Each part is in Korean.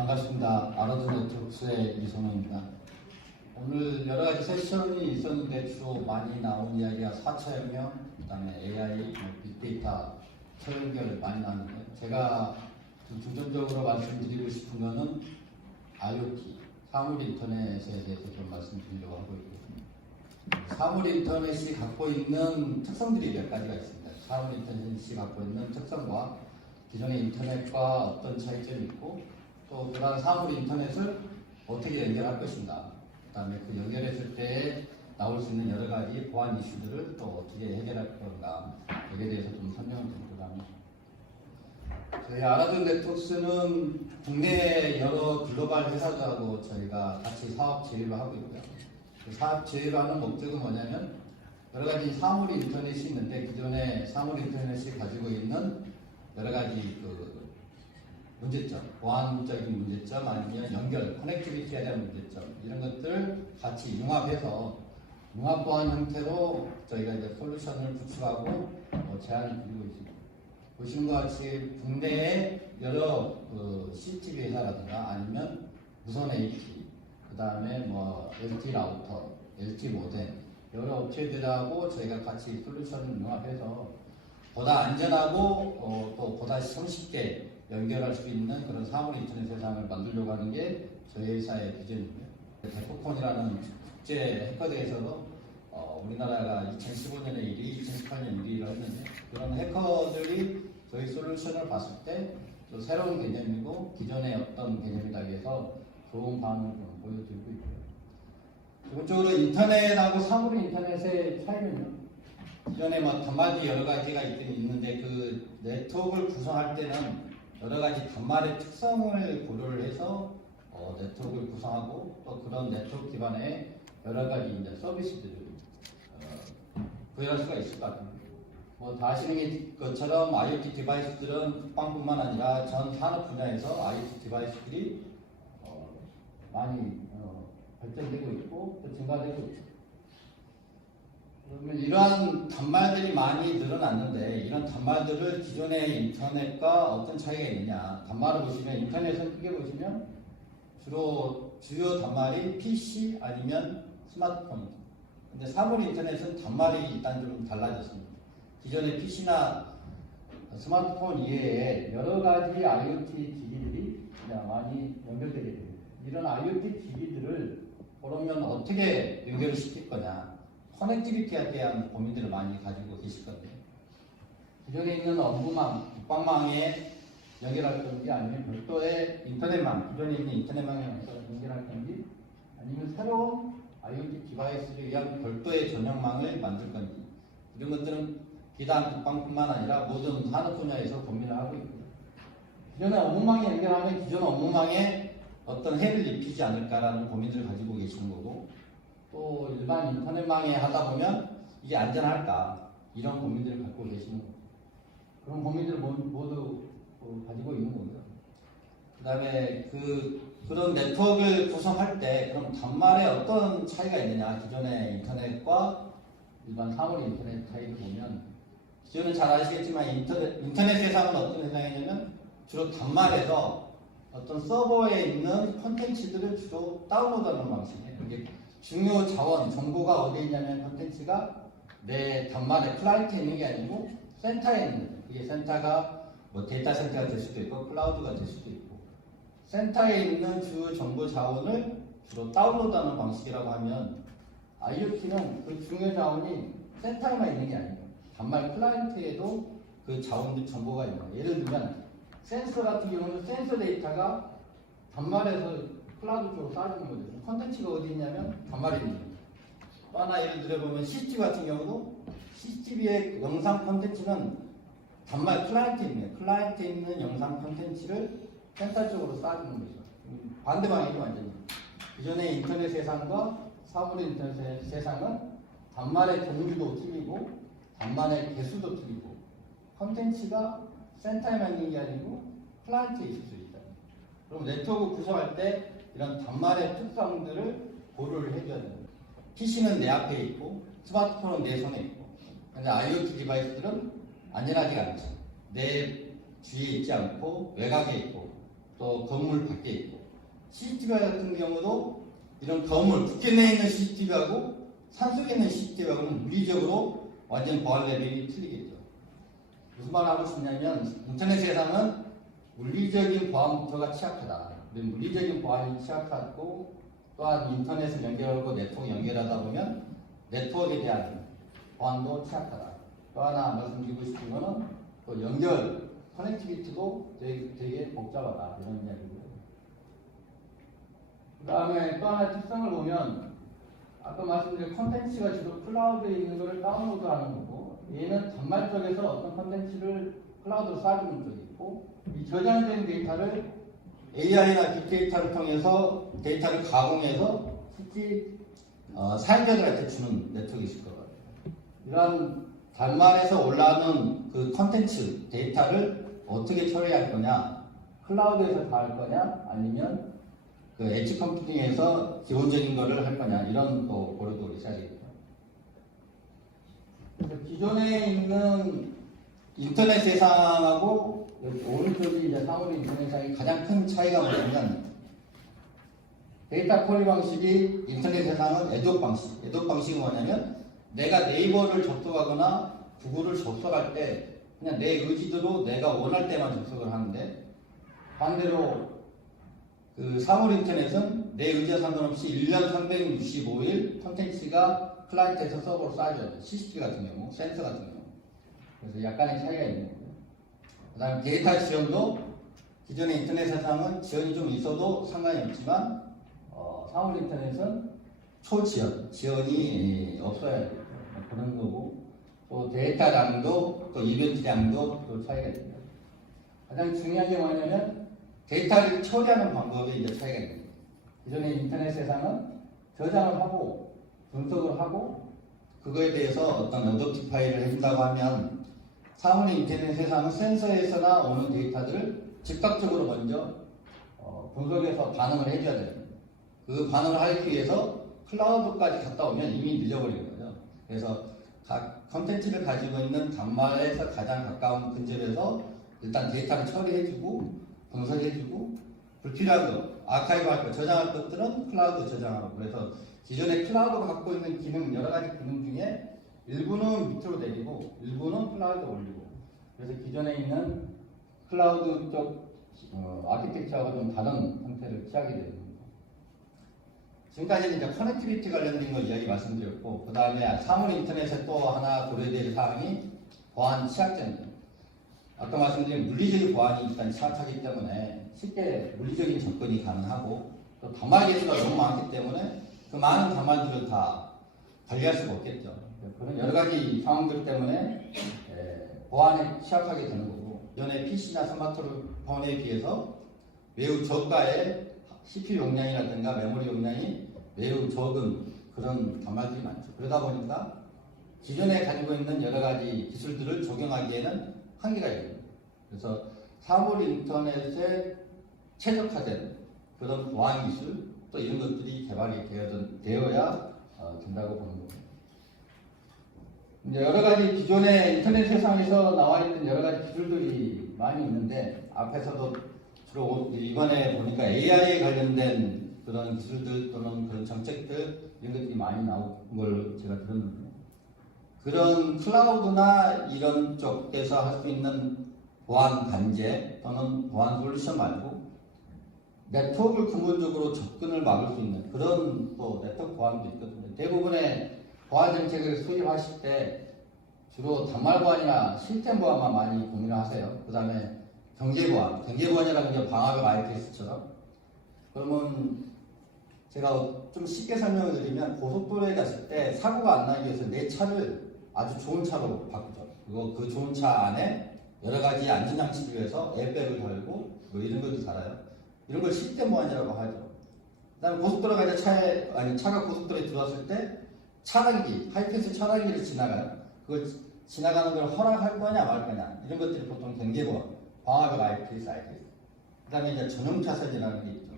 반갑습니다. 아로드 네트워크스의 이선호입니다. 오늘 여러 가지 세션이 있었는데 주로 많이 나온 이야기가 4차 혁명, 그 다음에 AI, 빅데이터, 처연결 많이 나왔는데 제가 좀 중점적으로 말씀드리고 싶은 거는 IoT, 사물 인터넷에 대해서 좀 말씀드리려고 하고 있거든요. 사물 인터넷이 갖고 있는 특성들이 몇 가지가 있습니다. 사물 인터넷이 갖고 있는 특성과 기존의 인터넷과 어떤 차이점이 있고 또 그러한 사물 인터넷을 어떻게 연결할 것인가, 그 다음에 그 연결했을 때 나올 수 있는 여러 가지 보안 이슈들을 또 어떻게 해결할 건가, 여기에 대해서 좀 설명을 드리고자 합니다. 저희 아라드 네트워크스는 국내 여러 글로벌 회사들하고 저희가 같이 사업 제휴를 하고 있고요. 그 사업 제휴를 하는 목적은 뭐냐면 여러 가지 사물 인터넷이 있는데 기존의 사물 인터넷이 가지고 있는 여러 가지 문제점, 보안적인 문제점 아니면 연결, 커넥티비티에 대한 문제점 이런 것들을 같이 융합해서 융합 보안 형태로 저희가 이제 솔루션을 구축하고 제안을 드리고 있습니다. 보시는 것 같이 국내의 여러 CCTV 회사라든가 아니면 무선 AT, 그 다음에 LT 라우터, LT 모뎀 여러 업체들하고 저희가 같이 솔루션을 융합해서 보다 안전하고 또 보다 손쉽게 연결할 수 있는 그런 사물 인터넷 세상을 만들려고 하는 게 저희 회사의 비전이고요. 데프콘이라는 국제 해커대회에서도 우리나라가 2015년에 1위, 2018년 1위를 했는데 그런 해커들이 저희 솔루션을 봤을 때 또 새로운 개념이고 기존의 어떤 개념이다 해서 좋은 반응을 보여드리고 있고요. 기본적으로 인터넷하고 사물 인터넷의 차이는요. 기존에 단말기 여러 가지가 있는데 그 네트워크를 구성할 때는 여러 가지 단말의 특성을 고려를 해서 네트워크를 구성하고 또 그런 네트워크 기반의 여러 가지 이제 서비스들을 구현할 수가 있을 것 같습니다. 다 아시는 것처럼 IoT 디바이스들은 국방뿐만 아니라 전 산업 분야에서 IoT 디바이스들이 많이 발전되고 있고 또 증가되고 있죠. 그러면 이러한 단말들이 많이 늘어났는데 이런 단말들을 기존의 인터넷과 어떤 차이가 있느냐. 단말을 보시면 인터넷은 크게 보시면 주로 주요 단말이 PC 아니면 스마트폰입니다. 근데 사물 인터넷은 단말이 일단 좀 달라졌습니다. 기존의 PC나 스마트폰 이외에 여러 가지 IoT 기기들이 많이 연결되게 됩니다. 이런 IoT 기기들을 그러면 어떻게 연결시킬 거냐. 커넥티비티에 대한 고민들을 많이 가지고 계실 건데 기존에 있는 업무망, 국방망에 연결할 건지 아니면 별도의 인터넷망, 기존에 있는 인터넷망에 연결할 건지 아니면 새로운 IoT 디바이스를 위한 별도의 전용망을 만들 건지 이런 것들은 비단 국방뿐만 아니라 모든 산업 분야에서 고민을 하고 있고요. 기존의 업무망에 연결하면 기존 업무망에 어떤 해를 입히지 않을까라는 고민들을 가지고 계시는 거고 또 일반 인터넷망에 하다 보면 이게 안전할까 이런 고민들을 갖고 계시는 거죠. 그런 고민들을 모두 가지고 있는 거고요. 그 다음에 그런 네트워크를 구성할 때 그럼 단말에 어떤 차이가 있느냐. 기존의 인터넷과 일반 사물 인터넷 차이를 보면 기존은 잘 아시겠지만 인터넷 세상은 어떤 세상이냐면 주로 단말에서 어떤 서버에 있는 콘텐츠들을 주로 다운로드하는 방식이에요. 이게 중요 자원, 정보가 어디에 있냐면 콘텐츠가 내 단말의 클라이언트에 있는 게 아니고 센터에 있는 거예요. 이게 센터가 데이터 센터가 될 수도 있고 클라우드가 될 수도 있고 센터에 있는 주요 정보 자원을 주로 다운로드하는 방식이라고 하면 IoT는 그 중요 자원이 센터에만 있는 게 아니에요. 단말 클라이언트에도 그 자원들 정보가 있는 거예요. 예를 들면 센서 같은 경우는 센서 데이터가 단말에서 클라우드 쪽으로 쌓여있는 거죠. 콘텐츠가 어디 있냐면 단말에 있는 거죠. 또 하나 예를 들어보면 CCTV 같은 경우도 CCTV의 영상 콘텐츠는 단말 클라이언트에 있는 클라이언트에 있는 영상 콘텐츠를 센터 쪽으로 쌓아주는 거죠. 반대 방향이죠 완전히. 기존의 인터넷 세상과 사물 인터넷 세상은 단말의 종류도 틀리고 단말의 개수도 틀리고 콘텐츠가 센터에만 있는 게 아니고 클라이언트에 있을 수 있다. 그럼 네트워크 구성할 때 이런 단말의 특성들을 고려를 해줘야 됩니다. PC는 내 앞에 있고 스마트폰은 내 손에 있고 근데 IoT 디바이스들은 안전하지가 않죠. 내 주위에 있지 않고 외곽에 있고 또 건물 밖에 있고, CCTV 같은 경우도 이런 건물 국회 내에 있는 CCTV하고 산속에 있는 CCTV하고는 물리적으로 완전 보안 레벨이 틀리겠죠. 무슨 말 하고 싶냐면 인터넷 세상은 물리적인 보안부터가 취약하다. 물리적인 보안이 취약하고 또한 인터넷을 연결하고 네트워크 연결하다 보면 네트워크에 대한 보안도 취약하다. 또 하나 말씀드리고 싶은 거는 또 연결, 커넥티비티도 되게 복잡하다. 이런 이야기고요. 그 다음에 또 하나 특성을 보면 아까 말씀드린 콘텐츠가 주로 클라우드에 있는 것을 다운로드하는 거고 얘는 단말 쪽에서 어떤 콘텐츠를 클라우드로 쌓아주는 쪽이 있고 이 저장된 데이터를 AI나 빅데이터를 통해서 데이터를 가공해서 실제 사용자들한테 주는 네트워크가 있을 것 같아요. 이러한 단말에서 올라오는 그 콘텐츠 데이터를 어떻게 처리할 거냐, 클라우드에서 다 할 거냐, 아니면 그 엣지 컴퓨팅에서 기본적인 거를 할 거냐, 이런 거 고려도 있어야 되겠죠. 그래서 기존에 있는 인터넷 세상하고 오른쪽이 이제 사물 인터넷 세상이 가장 큰 차이가 뭐냐면 데이터 처리 방식이 인터넷 세상은 애독 방식. 애독 방식이 뭐냐면 내가 네이버를 접속하거나 구글을 접속할 때 그냥 내 의지대로 내가 원할 때만 접속을 하는데 반대로 그 사물 인터넷은 내 의지와 상관없이 1년 365일 콘텐츠가 클라이언트에서 서버로 쌓여져요. CCTV 같은 경우, 센서 같은 경우. 그래서 약간의 차이가 있는 거고요. 그 다음에 데이터 지원도 기존의 인터넷 세상은 지원이 좀 있어도 상관이 없지만 사물 인터넷은 초지원, 지원이 없어야 돼요. 그런 거고 또 데이터량도 또 이벤트량도 또 차이가 있습니다. 가장 중요한 게 뭐냐면 데이터를 처리하는 방법에 이제 차이가 있습니다. 기존의 인터넷 세상은 저장을 하고 분석을 하고 그거에 대해서 어떤 어댑티 파일을 해준다고 하면 사물 인터넷 세상은 센서에서나 오는 데이터들을 즉각적으로 먼저 분석해서 반응을 해줘야 됩니다. 그 반응을 하기 위해서 클라우드까지 갔다 오면 이미 늦어버리는 거죠. 그래서 각 컨텐츠를 가지고 있는 단말에서 가장 가까운 근접에서 일단 데이터를 처리해주고 분석해주고 불필요한 거, 아카이브할 거, 저장할 것들은 클라우드 저장하고 그래서 기존에 클라우드가 갖고 있는 기능, 여러 가지 기능 중에 일부는 밑으로 내리고 일부는 클라우드에 올리고 그래서 기존에 있는 클라우드 쪽 아키텍처하고 좀 다른 형태를 취하게 됩니다. 지금까지는 이제 커넥티비티 관련된 거 이야기 말씀드렸고 그 다음에 사물 인터넷에 또 하나 고려해야 될 사항이 보안 취약점입니다. 아까 말씀드린 물리적인 보안이 일단 취약하기 때문에 쉽게 물리적인 접근이 가능하고 또 단말 개수가 너무 많기 때문에 그 많은 단말들을 다 관리할 수가 없겠죠. 그런 여러 가지 상황들 때문에 보안에 취약하게 되는 거고 기존의 PC나 스마트폰에 비해서 매우 저가의 CPU 용량이라든가 메모리 용량이 매우 적은 그런 단말들이 많죠. 그러다 보니까 기존에 가지고 있는 여러 가지 기술들을 적용하기에는 한계가 있습니다. 그래서 사물 인터넷에 최적화된 그런 보안 기술 또 이런 것들이 개발이 되어야 된다고 보는 겁니다. 이제 여러 가지 기존의 인터넷 세상에서 나와 있는 여러 가지 기술들이 많이 있는데 앞에서도 주로 이번에 보니까 AI에 관련된 그런 기술들 또는 그런 정책들 이런 것들이 많이 나온 걸 제가 들었는데 그런 클라우드나 이런 쪽에서 할 수 있는 보안 단계 또는 보안 솔루션 말고 네트워크를 근본적으로 접근을 막을 수 있는 그런 또 네트워크 보안도 있거든요. 대부분의 보안 정책을 수립하실 때 주로 단말 보안이나 시스템 보안만 많이 고민을 하세요. 그 다음에 경제보안, 경제보안이라는 게 방화벽 IPS처럼 그러면 제가 좀 쉽게 설명을 드리면 고속도로에 갔을 때 사고가 안 나기 위해서 내 차를 아주 좋은 차로 바꾸죠. 그리고 그 좋은 차 안에 여러 가지 안전장치를 위해서 에어백을 달고 뭐 이런 것도 달아요. 이런 걸 시스템 보안이라고 하죠. 그 다음에 고속도로 가서 차가 고속도로에 들어왔을 때 차단기, 하이패스 차단기를 지나가요. 그걸 지나가는 걸 허락할 거냐 말 거냐 이런 것들이 보통 경제보안, 방화벽 IPS. 그 다음에 이제 전용 차선이라는 게 있죠.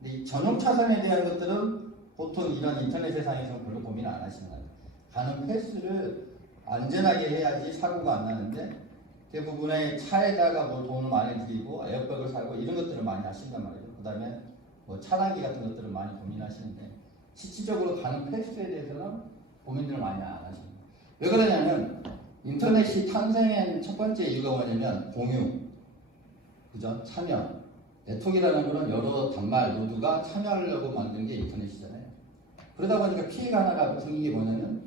근데 이 전용 차선에 대한 것들은 보통 이런 인터넷 세상에서는 별로 고민 안 하시는 거예요. 가는 패스를 안전하게 해야지 사고가 안 나는데 대부분의 차에다가 뭐 돈을 많이 들이고 에어백을 사고 이런 것들을 많이 하신단 말이죠. 그 다음에 뭐 차단기 같은 것들을 많이 고민하시는데 실질적으로 가는 횟수에 대해서는 고민들을 많이 안 하십니다. 왜 그러냐면 인터넷이 탄생한 첫 번째 이유가 뭐냐면 공유, 그죠? 참여. 네트워크라는 거는 여러 단말 노드가 참여하려고 만든 게 인터넷이잖아요. 그러다 보니까 피해가 하나가 생긴 게 뭐냐면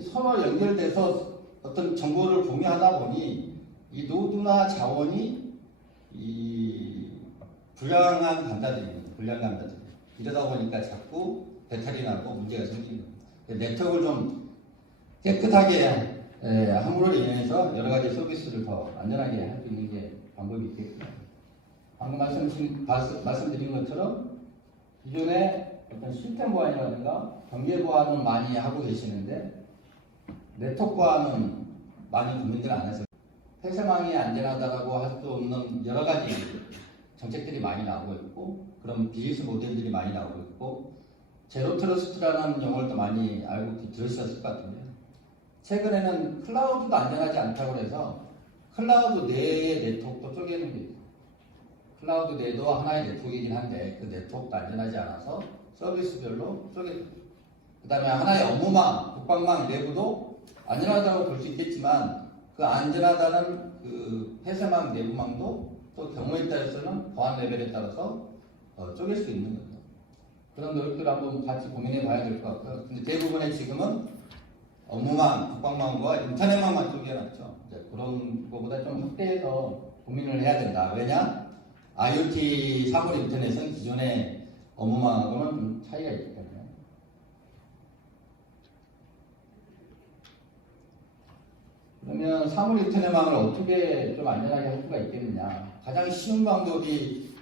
서로 연결돼서 어떤 정보를 공유하다 보니 이 노드나 자원이 이 불량한 감자들입니다. 불량 감자들. 이러다 보니까 자꾸 배탈이 나고 문제가 생기는 거예요. 네트워크를 좀 깨끗하게 함으로 인해서 여러 가지 서비스를 더 안전하게 할 수 있는 게 방법이 있겠고요. 방금 말씀드린 것처럼 기존에 어떤 시스템 보안이라든가 경계 보안은 많이 하고 계시는데 네트워크 보안은 많이 고민들 안 해서 폐쇄망이 안전하다고 할 수 없는 여러 가지 정책들이 많이 나오고 있고 그런 비즈니스 모델들이 많이 나오고 있고 제로 트러스트라는 용어를 또 많이 알고 들으셨을 것 같은데 최근에는 클라우드도 안전하지 않다고 해서 클라우드 내의 네트워크도 쪼개는 게 있어요. 클라우드 내도 하나의 네트워크이긴 한데 그 네트워크도 안전하지 않아서 서비스별로 쪼개는 거죠. 그 다음에 하나의 업무망, 국방망 내부도 안전하다고 볼 수 있겠지만 그 안전하다는 그 폐쇄망 내부망도 또 경우에 따라서는 보안 레벨에 따라서 쪼갤 수 있는 거죠. 그런 노력들을 한번 같이 고민해 봐야 될 것 같고요. 근데 대부분의 지금은 업무망, 국방망과 인터넷망만 쪼개놨죠. 그런 것보다 좀 확대해서 고민을 해야 된다. 왜냐? IoT 사물 인터넷은 기존의 업무망하고는 좀 차이가 있기 때문에. 그러면 사물 인터넷망을 어떻게 좀 안전하게 할 수가 있겠느냐? 가장 쉬운 방법이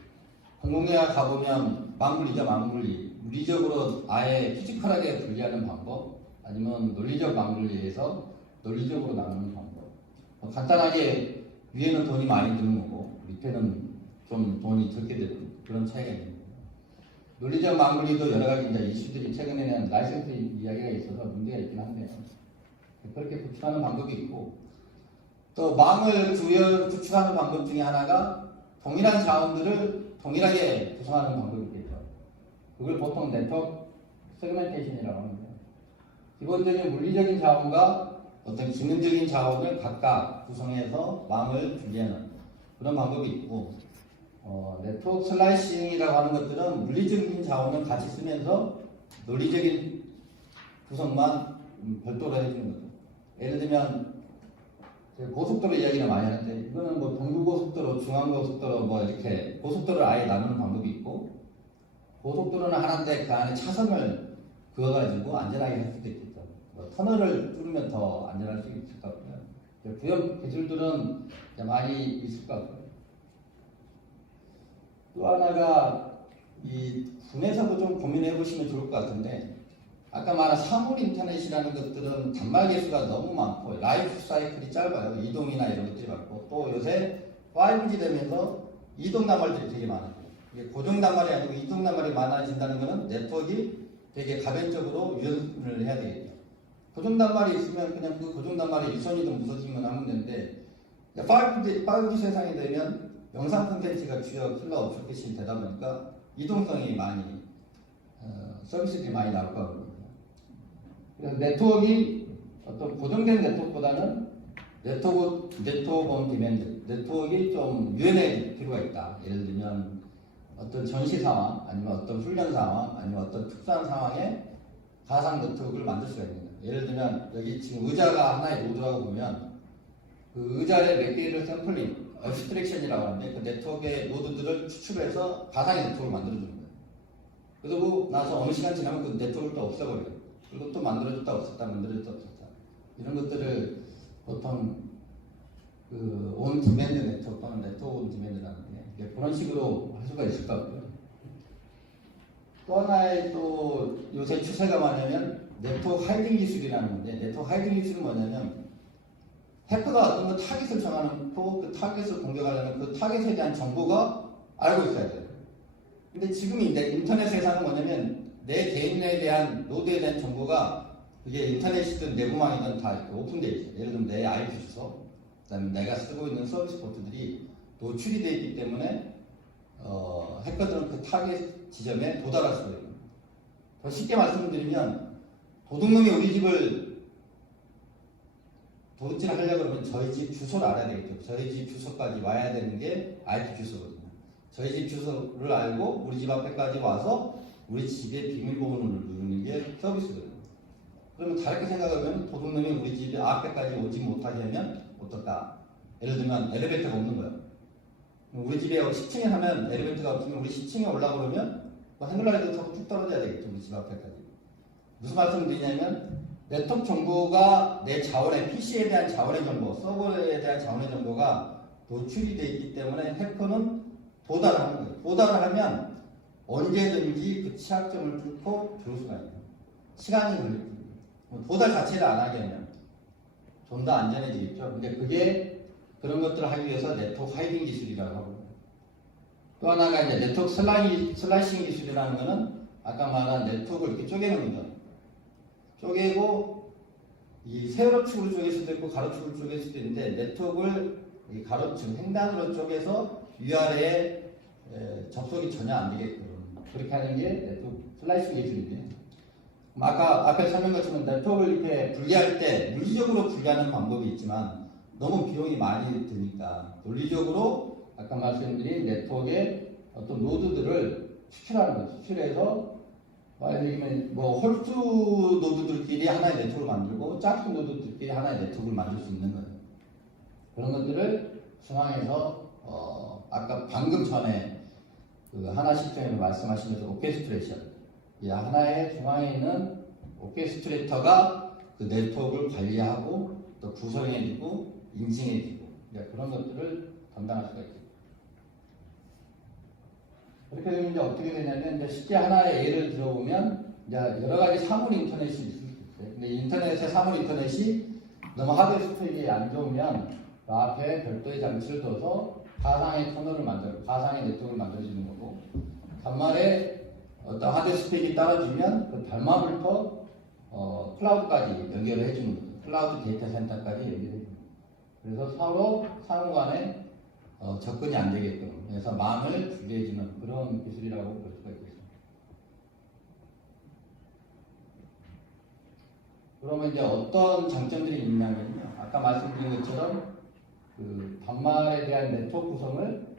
공공기관 가보면 망분리죠, 망분리. 물리적으로 아예 피지컬하게 분리하는 방법, 아니면 논리적 망분리에서 논리적으로 나누는 방법. 간단하게 위에는 돈이 많이 드는 거고 밑에는 좀 돈이 적게 드는 그런 차이가 있는 거예요. 논리적 망분리도 여러 가지 이제 이슈들이 최근에는 라이센스 이야기가 있어서 문제가 있긴 한데요. 그렇게 구축하는 방법이 있고 또 망을 구축하는 방법 중에 하나가 동일한 자원들을 동일하게 구성하는 방법이 있겠죠. 그걸 보통 네트워크 세그멘테이션이라고 하는데 기본적인 물리적인 자원과 어떤 기능적인 자원을 각각 구성해서 망을 분리하는 그런 방법이 있고 네트워크 슬라이싱이라고 하는 것들은 물리적인 자원을 같이 쓰면서 논리적인 구성만 별도로 해주는 거죠. 예를 들면 고속도로 이야기를 많이 하는데 이거는 뭐 동부고속도로, 중앙고속도로 뭐 이렇게 고속도로를 아예 나누는 방법이 있고 고속도로는 하나인데 그 안에 차선을 그어가지고 안전하게 할 수도 있겠죠. 뭐 터널을 뚫으면 더 안전할 수 있을 것 같고요. 구현 기술들은 많이 있을 것 같고요. 또 하나가 이 군에서도 좀 고민해 보시면 좋을 것 같은데 아까 말한 사물 인터넷이라는 것들은 단말 개수가 너무 많고 라이프 사이클이 짧아요. 이동이나 이런 것들이 많고 또 요새 5G 되면서 이동 단말들이 되게 많아요. 이게 고정 단말이 아니고 이동 단말이 많아진다는 것은 네트워크가 되게 가변적으로 유연을 해야 되겠죠. 고정 단말이 있으면 그냥 그 고정 단말에 유선이든 무선이든 하면 되는데 5G 세상이 되면 영상 콘텐츠가 주요 킬러 어플리케이션이 되다 보니까 이동성이 많이 서비스들이 많이 나올 거거든요. 그래서 네트워크가 어떤 고정된 네트워크보다는 네트워크 온 디맨드, 네트워크가 좀 유연해질 필요가 있다. 예를 들면 어떤 전시 상황, 아니면 어떤 훈련 상황, 아니면 어떤 특수한 상황에 가상 네트워크를 만들 수가 있는 거예요. 예를 들면 여기 지금 의자가 하나의 노드라고 보면 그 의자의 몇 개를 샘플링, abstraction이라고 하는데 그 네트워크의 노드들을 추출해서 가상의 네트워크를 만들어주는 거예요. 그러고 나서 어느 시간 지나면 그 네트워크를 또 없애버려요. 그리고 또 만들어줬다 없었다 만들어줬다 없었다 이런 것들을 보통 그 온 디맨드 네트워크 또는 네트워크 온 디맨드라는데 그런 식으로 할 수가 있을 것 같고요. 또 하나의 또 요새 추세가 뭐냐면 네트워크 하이딩 기술이라는 건데 네트워크 하이딩 기술은 뭐냐면 해커가 어떤 타깃을 정하놓고 그 타깃을 공격하려면 그 타깃에 대한 정보가 알고 있어야 돼요. 근데 지금 이제 인터넷 세상은 뭐냐면 내 개인에 대한 노드에 대한 정보가 그게 인터넷이든 내부망이든 다 이렇게 오픈되어 있어요. 예를 들면 내 IP 주소, 그다음에 내가 쓰고 있는 서비스 포트들이 노출이 되어 있기 때문에 해커들은 그 타겟 지점에 도달할 수가 있는. 더 쉽게 말씀드리면 도둑놈이 우리 집을 도둑질을 하려고 그러면 저희 집 주소를 알아야 되겠죠. 저희 집 주소까지 와야 되는 게 IP 주소거든요. 저희 집 주소를 알고 우리 집 앞에까지 와서 우리 집의 비밀번호를 누르는 게 서비스거든요. 그러면 다르게 생각하면 도둑놈이 우리 집 앞에까지 오지 못하게 하면 어떨까? 예를 들면 엘리베이터가 없는 거예요. 우리 집에 10층에 하면 엘리베이터가 없으면 우리 10층에 올라오려면 하늘나라에도 타고 쭉 떨어져야 되겠죠. 우리 집 앞에까지. 무슨 말씀을 드리냐면 네트워크 정보가 내 자원의 PC에 대한 자원의 정보, 서버에 대한 자원의 정보가 노출이 되어 있기 때문에 해커는 도달을 하는 거예요. 도달을 하면 언제든지 그 취약점을 뚫고 들어올 수가 있는 시간이 걸립니다. 도달 자체를 안 하게 하면 좀 더 안전해지겠죠. 근데 그게 그런 것들을 하기 위해서 네트워크 하이딩 기술이라고 하고 또 하나가 이제 네트워크 슬라이싱 기술이라는 거는 아까 말한 네트워크를 이렇게 쪼개는 거죠. 쪼개고 이 세로축으로 쪼갤 수도 있고 가로축으로 쪼갤 수도 있는데 네트워크를 이 가로축 횡단으로 쪼개서 위아래에 접속이 전혀 안 되게끔 그렇게 하는 게 네트워크 슬라이싱 기술인데 아까 앞에 설명 것처럼 네트워크를 이렇게 분리할 때 물리적으로 분리하는 방법이 있지만 너무 비용이 많이 드니까 논리적으로 아까 말씀드린 네트워크의 어떤 노드들을 추출하는 거죠. 추출해서 예를 들면 뭐 홀수 노드들끼리 하나의 네트워크를 만들고 짝수 노드들끼리 하나의 네트워크를 만들 수 있는 거예요. 그런 것들을 중앙에서 아까 방금 전에 그 하나 시스템에서 말씀하신 것처럼 오케스트레이션 이 하나의 중앙에 있는 오케스트레이터가 그 네트워크를 관리하고 또 구성해주고 인증해주고 그런 것들을 담당할 수가 있죠. 그렇게 되면 이제 어떻게 되냐면 이제 쉽게 하나의 예를 들어보면 이제 여러 가지 사물 인터넷이 있을 수 있어요. 근데 인터넷의 사물 인터넷이 너무 하드웨어 스펙이 안 좋으면 그 앞에 별도의 장치를 둬서 가상의 터널을 가상의 네트워크를 만들어주는 거고 간만에 어떤 하드웨어 스펙이 떨어지면 그 달마부터 클라우드까지 연결을 해주는 거죠. 클라우드 데이터 센터까지 연결해주는 거죠. 그래서 서로 상호 간에 접근이 안 되게끔 그래서 망을 분리해주는 그런 기술이라고 볼 수가 있겠습니다. 그러면 이제 어떤 장점들이 있냐면요. 아까 말씀드린 것처럼 그 단말에 대한 네트워크 구성을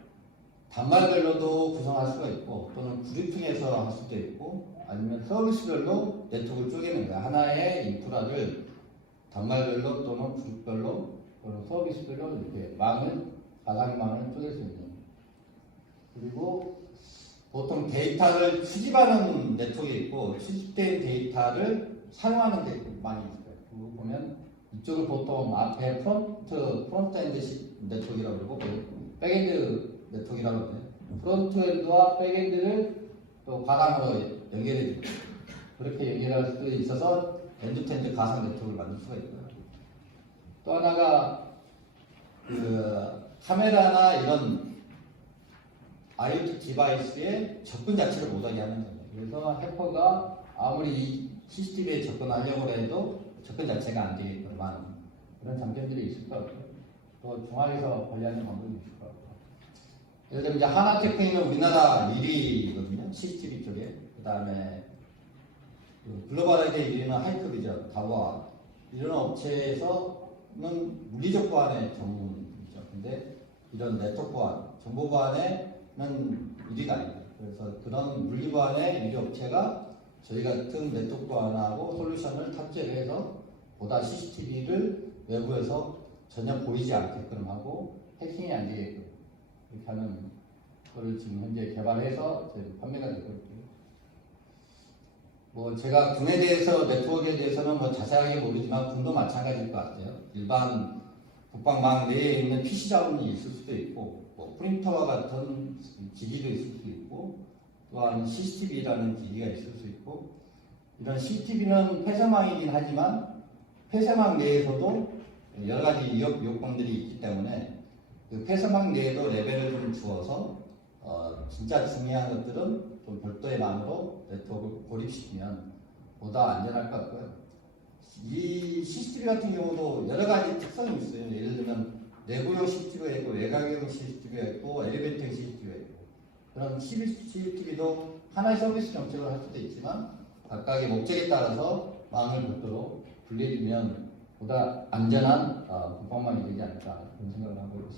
단말별로도 구성할 수가 있고 또는 그룹핑해서 할 수도 있고 아니면 서비스별로 네트워크를 쪼개는 거예요. 하나의 인프라를 단말별로 또는 그룹별로 또는 서비스별로 이렇게 가상망을 쪼갤 수 있는. 그리고 보통 데이터를 수집하는 네트워크가 있고 수집된 데이터를 사용하는 데 많이 있어요. 그거 보면 이쪽을 보통 앞에 프론트엔드 네트워크라고 그러고 백엔드 네트워크라고 하거든요. 프론트엔드와 백엔드를 또 가상으로 연결해 주고 그렇게 연결할 수도 있어서 엔드-투-엔드 가상 네트워크를 만들 수가 있고요. 또 하나가 그 카메라나 이런 IoT 디바이스의 접근 자체를 못하게 하는 거예요. 그래서 해커가 아무리 이 CCTV에 접근하려고 해도 접근 자체가 안 되게끔 하는 그런 장점들이 있을 것 같고요. 또 중앙에서 관리하는 방법이 있을 것 같고요. 예를 들면 이제 하나테크는 우리나라 1위거든요. CCTV 쪽에. 그 다음에 글로벌하게 1위는 하이크비전, 다보아 이런 업체에서는 물리적 보안의 전문이죠. 근데 이런 네트워크 보안, 정보 보안에는 1위가 아닙니다. 그래서 그런 물리 보안의 1위 업체가 저희 같은 네트워크 보안하고 솔루션을 탑재를 해서 보다 CCTV를 외부에서 전혀 보이지 않게끔 하고 해킹이 안 되게끔 이렇게 하는 거를 지금 현재 개발해서 저희 판매가 되고 있고요. 뭐 제가 군에 대해서 네트워크에 대해서는 뭐 자세하게 모르지만 군도 마찬가지일 것 같아요. 일반 국방망 내에 있는 PC 자원이 있을 수도 있고 뭐 프린터와 같은 기기도 있을 수 있고 또한 CCTV라는 기기가 있을 수 있고 이런 CCTV는 폐쇄망이긴 하지만 폐쇄망 내에서도 여러 가지 요건들이 있기 때문에 그 폐쇄망 내에도 레벨을 좀 주어서 진짜 중요한 것들은 좀 별도의 망으로 네트워크를 고립시키면 보다 안전할 것 같고요. 이 CCTV 같은 경우도 여러 가지 특성이 있어요. 예를 들면 내부용 CCTV가 있고 외곽용 CCTV가 있고 엘리베이터용 CCTV가 있고 그럼 CCTV도 하나의 서비스 정책을 할 수도 있지만 각각의 목적에 따라서 망을 별도로 분리해주면 보다 안전한 국방망이 되지 않을까 그런 생각을 하고 있습니다.